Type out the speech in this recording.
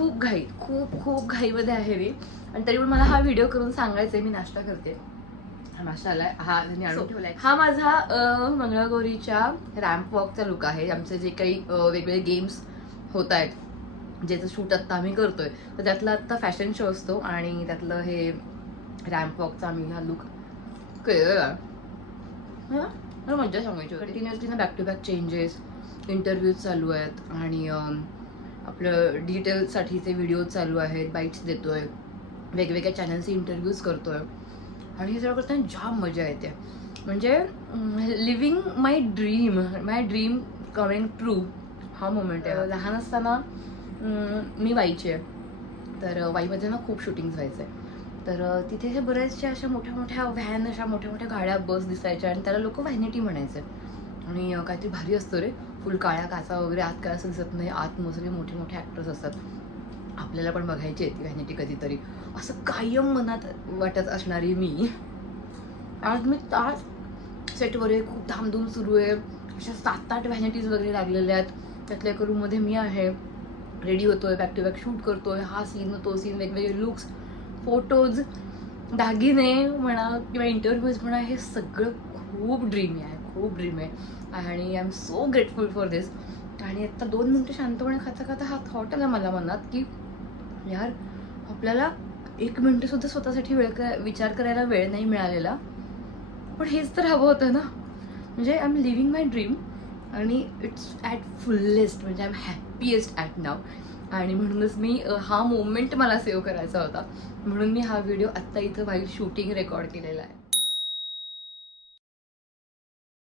खूप घाई खूप खूप घाईमध्ये आहे मी. आणि तरी पण मला हा व्हिडिओ करून सांगायचं आहे मी नाश्ता करते. हा नाश्ता आलाय. हा त्यांनी आणून ठेवलाय. हा माझा मंगळागौरीच्या रॅम्प वॉकचा लुक आहे. आमचे जे काही वेगवेगळे गेम्स होत आहेत ज्याचं शूट आत्ता आम्ही करतोय तर त्यातला आत्ता फॅशन शो असतो आणि त्यातलं हे रॅम्प वॉकचा आम्ही हा लुक केलेला? मला मज्जा सांगायची कंटिन्युअसली ना back to back changes interviews चालू आहेत आणि आपलं डिजिटलसाठीचे व्हिडिओ चालू आहेत बाईट्स देतोय वेगवेगळ्या चॅनलचे इंटरव्ह्यूज करतोय. आणि हे सगळं करताना जाम मजा येते. म्हणजे living my dream my dream coming true हा मोमेंट आहे. लहान असताना मी वाईची. आहे तर वाईमध्ये ना खूप शूटिंग्स व्हायचे. तर तिथे हे बऱ्याचशा अशा मोठ्या मोठ्या व्हॅन अशा मोठ्या मोठ्या गाड्या बस दिसायच्या आणि त्याला लोक व्हॅनिटी म्हणायचे. आणि काहीतरी भारी असतो रे. फुल काळ्या काचा वगैरे आत काय असं दिसत नाही. आत मग मोठे मोठे ॲक्टर्स असतात. आपल्याला पण बघायची आहे ती व्हॅनिटी कधीतरी. असं कायम मनात वाटत असणारी मी. आज मी तास सेटवर आहे खूप धामधूम सुरू आहे. अशा सात आठ व्हॅनिटीज वगैरे लागलेल्या आहेत. त्यातल्या एका रूममध्ये मी आहे. रेडी होतोय बॅक टू बॅक शूट करतोय. हा सीन तो सीन वेगवेगळे लुक्स फोटोज दागिने म्हणा किंवा इंटरव्ह्यूज म्हणा हे सगळं खूप ड्रीमी आहे खूप ड्रीम आहे. आणि I am so grateful for this आणि आता दोन मिनटं शांतपणे खाता खाता हा थॉट आला मला मनात की यार आपल्याला एक मिनटंसुद्धा स्वतःसाठी वेळ करा विचार करायला वेळ नाही मिळालेला. पण हेच तर हवं होतं ना. म्हणजे I am living my dream आणि इट्स ॲट फुल्लेस्ट म्हणजे I am happiest at now आणि म्हणूनच मी हा मोमेंट मला सेव्ह करायचा होता. म्हणून मी हा व्हिडिओ आत्ता इथं वाईट शूटिंग रेकॉर्ड केलेला आहे.